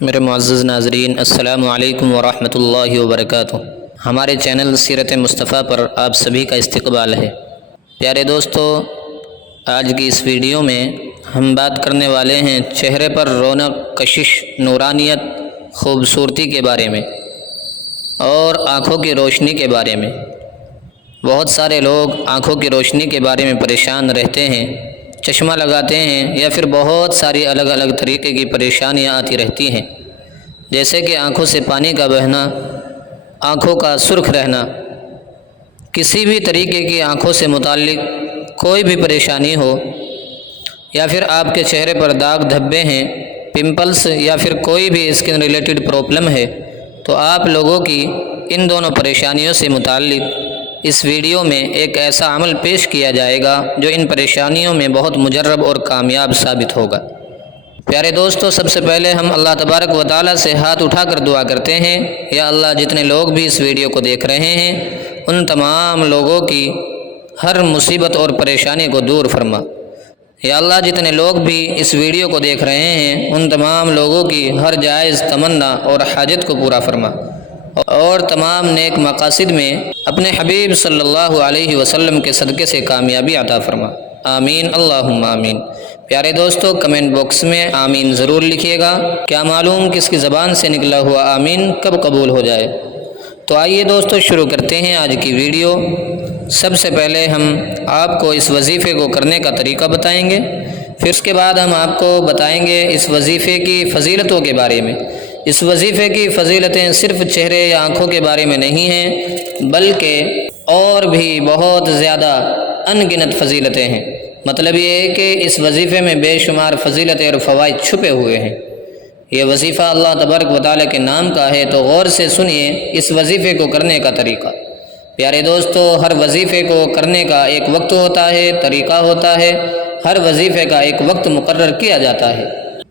میرے معزز ناظرین، السلام علیکم ورحمۃ اللہ وبرکاتہ۔ ہمارے چینل سیرت مصطفیٰ پر آپ سبھی کا استقبال ہے۔ پیارے دوستو، آج کی اس ویڈیو میں ہم بات کرنے والے ہیں چہرے پر رونق، کشش، نورانیت، خوبصورتی کے بارے میں اور آنکھوں کی روشنی کے بارے میں۔ بہت سارے لوگ آنکھوں کی روشنی کے بارے میں پریشان رہتے ہیں، چشمہ لگاتے ہیں یا پھر بہت ساری الگ الگ طریقے کی پریشانیاں آتی رہتی ہیں، جیسے کہ آنکھوں سے پانی کا بہنا، آنکھوں کا سرخ رہنا، کسی بھی طریقے کی آنکھوں سے متعلق کوئی بھی پریشانی ہو، یا پھر آپ کے چہرے پر داغ دھبے ہیں، پمپلس یا پھر کوئی بھی اسکن ریلیٹڈ پرابلم ہے، تو آپ لوگوں کی ان دونوں پریشانیوں سے متعلق اس ویڈیو میں ایک ایسا عمل پیش کیا جائے گا جو ان پریشانیوں میں بہت مجرب اور کامیاب ثابت ہوگا۔ پیارے دوستو، سب سے پہلے ہم اللہ تبارک و تعالیٰ سے ہاتھ اٹھا کر دعا کرتے ہیں، یا اللہ، جتنے لوگ بھی اس ویڈیو کو دیکھ رہے ہیں ان تمام لوگوں کی ہر مصیبت اور پریشانی کو دور فرما۔ یا اللہ، جتنے لوگ بھی اس ویڈیو کو دیکھ رہے ہیں ان تمام لوگوں کی ہر جائز تمنا اور حاجت کو پورا فرما، اور تمام نیک مقاصد میں اپنے حبیب صلی اللہ علیہ وسلم کے صدقے سے کامیابی عطا فرما۔ آمین، اللہم آمین۔ پیارے دوستو، کمنٹ باکس میں آمین ضرور لکھیے گا، کیا معلوم کس کی زبان سے نکلا ہوا آمین کب قبول ہو جائے۔ تو آئیے دوستو، شروع کرتے ہیں آج کی ویڈیو۔ سب سے پہلے ہم آپ کو اس وظیفے کو کرنے کا طریقہ بتائیں گے، پھر اس کے بعد ہم آپ کو بتائیں گے اس وظیفے کی فضیلتوں کے بارے میں۔ اس وظیفے کی فضیلتیں صرف چہرے یا آنکھوں کے بارے میں نہیں ہیں، بلکہ اور بھی بہت زیادہ ان گنت فضیلتیں ہیں۔ مطلب یہ ہے کہ اس وظیفے میں بے شمار فضیلتیں اور فوائد چھپے ہوئے ہیں۔ یہ وظیفہ اللہ تبارک و تعالیٰ کے نام کا ہے، تو غور سے سنیے اس وظیفے کو کرنے کا طریقہ۔ پیارے دوستو، ہر وظیفے کو کرنے کا ایک وقت ہوتا ہے، طریقہ ہوتا ہے، ہر وظیفے کا ایک وقت مقرر کیا جاتا ہے۔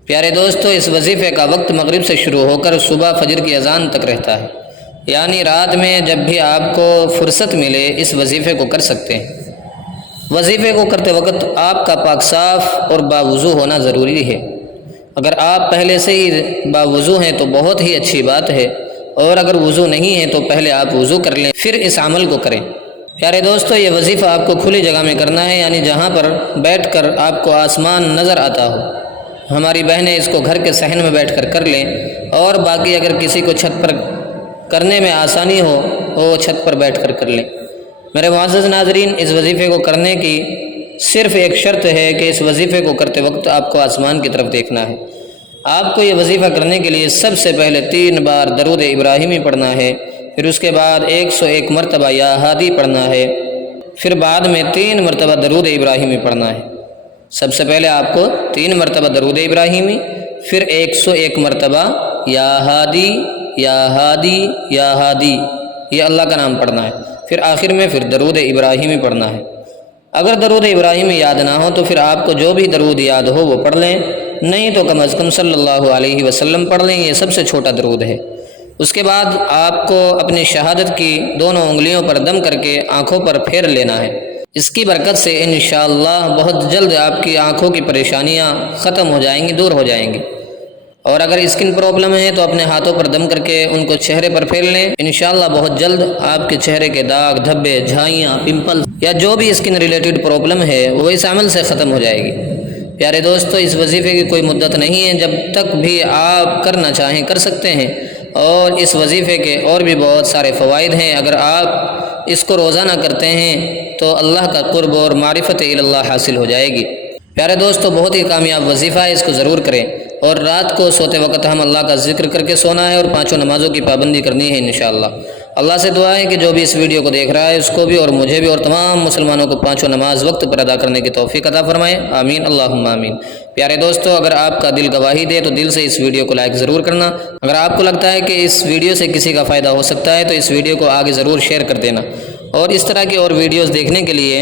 پیارے دوستو، اس وظیفے کا وقت مغرب سے شروع ہو کر صبح فجر کی اذان تک رہتا ہے، یعنی رات میں جب بھی آپ کو فرصت ملے اس وظیفے کو کر سکتے ہیں۔ وظیفے کو کرتے وقت آپ کا پاک صاف اور باوضو ہونا ضروری ہے۔ اگر آپ پہلے سے ہی باوضو ہیں تو بہت ہی اچھی بات ہے، اور اگر وضو نہیں ہے تو پہلے آپ وضو کر لیں، پھر اس عمل کو کریں۔ پیارے دوستو، یہ وظیفہ آپ کو کھلی جگہ میں کرنا ہے، یعنی جہاں پر بیٹھ کر آپ کو آسمان نظر آتا ہو۔ ہماری بہنیں اس کو گھر کے صحن میں بیٹھ کر لیں، اور باقی اگر کسی کو چھت پر کرنے میں آسانی ہو وہ چھت پر بیٹھ کر لیں۔ میرے معزز ناظرین، اس وظیفے کو کرنے کی صرف ایک شرط ہے کہ اس وظیفے کو کرتے وقت آپ کو آسمان کی طرف دیکھنا ہے۔ آپ کو یہ وظیفہ کرنے کے لیے سب سے پہلے 3 بار درود ابراہیمی پڑھنا ہے، پھر اس کے بعد 101 مرتبہ یا ہادی پڑھنا ہے، پھر بعد میں 3 مرتبہ درود ابراہیمی پڑھنا ہے۔ سب سے پہلے آپ کو 3 مرتبہ درود ابراہیمی، پھر 101 مرتبہ یا ہادی یا ہادی یا ہادی، یہ اللہ کا نام پڑھنا ہے، پھر آخر میں پھر درود ابراہیمی پڑھنا ہے۔ اگر درود ابراہیمی یاد نہ ہو تو پھر آپ کو جو بھی درود یاد ہو وہ پڑھ لیں، نہیں تو کم از کم صلی اللہ علیہ وسلم پڑھ لیں، یہ سب سے چھوٹا درود ہے۔ اس کے بعد آپ کو اپنی شہادت کی دونوں انگلیوں پر دم کر کے آنکھوں پر پھیر لینا ہے۔ اس کی برکت سے انشاءاللہ بہت جلد آپ کی آنکھوں کی پریشانیاں ختم ہو جائیں گی، دور ہو جائیں گی۔ اور اگر اسکن پرابلم ہے تو اپنے ہاتھوں پر دم کر کے ان کو چہرے پر پھیر لیں، انشاءاللہ بہت جلد آپ کے چہرے کے داغ دھبے، جھائیاں، پمپل یا جو بھی اسکن ریلیٹڈ پرابلم ہے وہ اس عمل سے ختم ہو جائے گی۔ پیارے دوستو، اس وظیفے کی کوئی مدت نہیں ہے، جب تک بھی آپ کرنا چاہیں کر سکتے ہیں، اور اس وظیفے کے اور بھی بہت سارے فوائد ہیں۔ اگر آپ اس کو روزانہ کرتے ہیں تو اللہ کا قرب اور معرفت اللہ حاصل ہو جائے گی۔ پیارے دوستو، بہت ہی کامیاب وظیفہ ہے، اس کو ضرور کریں، اور رات کو سوتے وقت ہم اللہ کا ذکر کر کے سونا ہے، اور 5 نمازوں کی پابندی کرنی ہے انشاءاللہ۔ اللہ سے دعا ہے کہ جو بھی اس ویڈیو کو دیکھ رہا ہے اس کو بھی اور مجھے بھی اور تمام مسلمانوں کو 5 نماز وقت پر ادا کرنے کی توفیق عطا فرمائے۔ آمین، اللہم آمین۔ پیارے دوستو، اگر آپ کا دل گواہی دے تو دل سے اس ویڈیو کو لائک ضرور کرنا۔ اگر آپ کو لگتا ہے کہ اس ویڈیو سے کسی کا فائدہ ہو سکتا ہے تو اس ویڈیو کو آگے ضرور شیئر کر دینا، اور اس طرح کی اور ویڈیوز دیکھنے کے لیے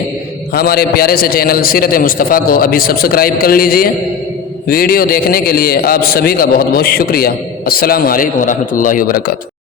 ہمارے پیارے سے چینل سیرت مصطفیٰ کو ابھی سبسکرائب کر لیجئے۔ ویڈیو دیکھنے کے لیے آپ سبھی کا بہت بہت شکریہ۔ السلام علیکم ورحمۃ اللہ وبرکاتہ۔